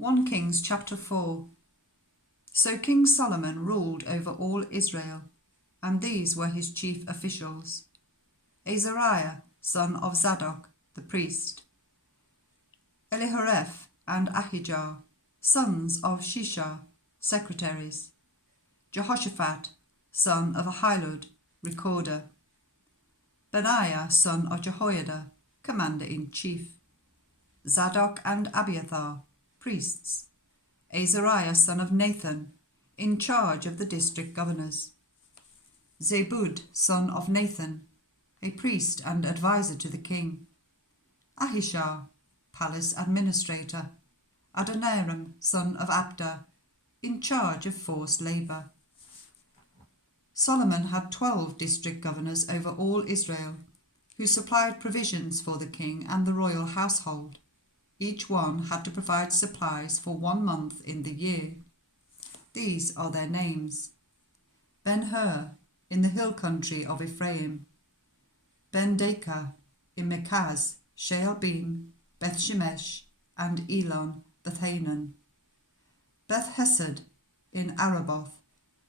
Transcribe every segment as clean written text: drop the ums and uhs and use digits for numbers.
1 Kings chapter 4. So King Solomon ruled over all Israel, and these were his chief officials: Azariah, son of Zadok, the priest; Elihoreph and Ahijah, sons of Shishar, secretaries; Jehoshaphat, son of Ahilud, recorder; Benaiah, son of Jehoiada, commander-in-chief; Zadok and Abiathar, priests; Azariah, son of Nathan, in charge of the district governors; Zebud, son of Nathan, a priest and adviser to the king; Ahishar, palace administrator; Adoniram, son of Abda, in charge of forced labour. Solomon had 12 district governors over all Israel, who supplied provisions for the king and the royal household. Each one had to provide supplies for 1 month in the year. These are their names: Ben-Hur, in the hill country of Ephraim; Ben-Dekah, in Mekaz, Shaalbim, Beth-Shemesh, and Elon, Beth-Hanan; Beth-Hesed, in Araboth;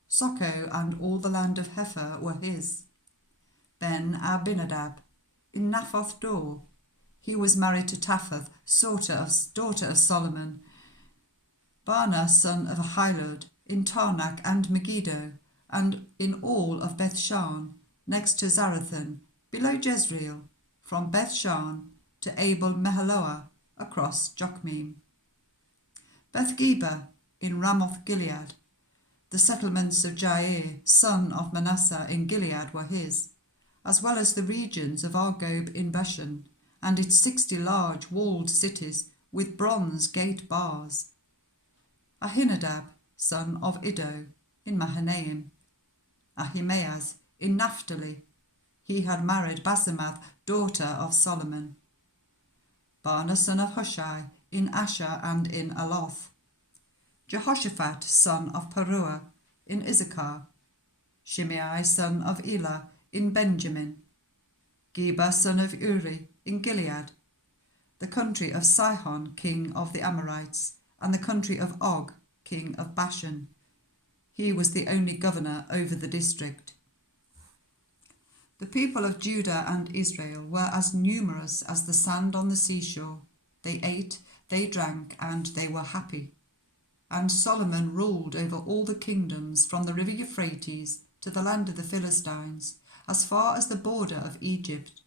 Soko and all the land of Hepher were his; Ben-Abinadab, in Naphoth Dor. He was married to Taphath, daughter of Solomon; Baanah, son of Ahilud, in Taanach and Megiddo, and in all of Beth-Shan, next to Zarethan, below Jezreel, from Beth-Shan to Abel-Meholah, across Jokmeam; Beth-Geba, in Ramoth-Gilead. The settlements of Jair, son of Manasseh, in Gilead were his, as well as the regions of Argob in Bashan, and its 60 large walled cities with bronze gate bars; Ahinadab, son of Iddo, in Mahanaim; Ahimaaz, in Naphtali. He had married Basemath, daughter of Solomon; Baanah, son of Hushai, in Asher and in Aloth; Jehoshaphat, son of Paruah, in Issachar; Shimei, son of Elah, in Benjamin; Geba, son of Uri, in Gilead; the country of Sihon, king of the Amorites, and the country of Og, king of Bashan. He was the only governor over the district. The people of Judah and Israel were as numerous as the sand on the seashore. They ate, they drank, and they were happy. And Solomon ruled over all the kingdoms from the river Euphrates to the land of the Philistines, as far as the border of Egypt.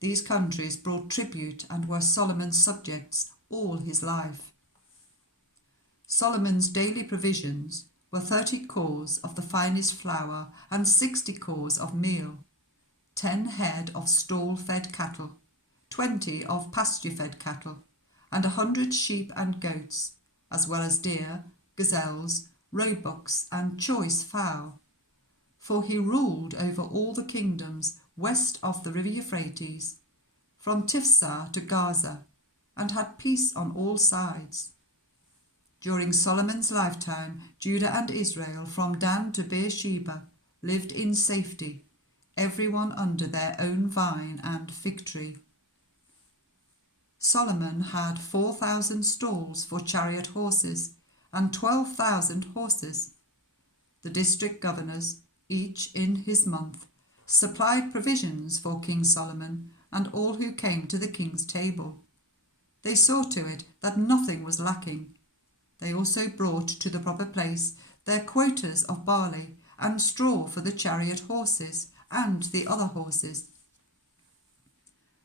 These countries brought tribute and were Solomon's subjects all his life. Solomon's daily provisions were 30 cors of the finest flour and 60 cors of meal, 10 head of stall-fed cattle, 20 of pasture-fed cattle, and 100 sheep and goats, as well as deer, gazelles, roebucks, and choice fowl. For he ruled over all the kingdoms west of the river Euphrates, from Tiphsah to Gaza, and had peace on all sides. During Solomon's lifetime, Judah and Israel, from Dan to Beersheba, lived in safety, everyone under their own vine and fig tree. Solomon had 4,000 stalls for chariot horses and 12,000 horses. The district governors, each in his month, supplied provisions for King Solomon and all who came to the king's table. They saw to it that nothing was lacking. They also brought to the proper place their quotas of barley and straw for the chariot horses and the other horses.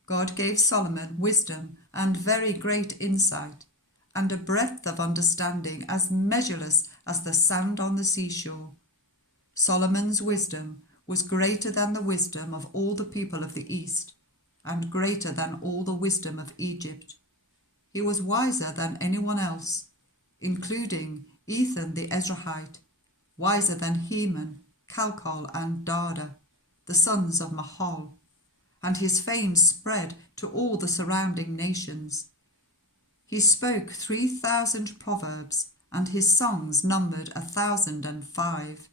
God gave Solomon wisdom and very great insight, and a breadth of understanding as measureless as the sand on the seashore. Solomon's wisdom was greater than the wisdom of all the people of the East, and greater than all the wisdom of Egypt. He was wiser than anyone else, including Ethan the Ezrahite, wiser than Heman, Calcol, and Darda, the sons of Mahol, and his fame spread to all the surrounding nations. He spoke 3,000 proverbs, and his songs numbered 1,005.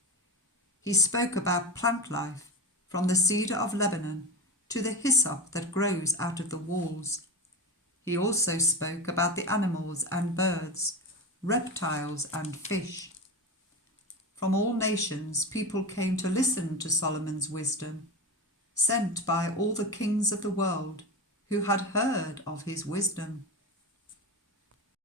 He spoke about plant life, from the cedar of Lebanon to the hyssop that grows out of the walls. He also spoke about the animals and birds, reptiles and fish. From all nations people came to listen to Solomon's wisdom, sent by all the kings of the world who had heard of his wisdom.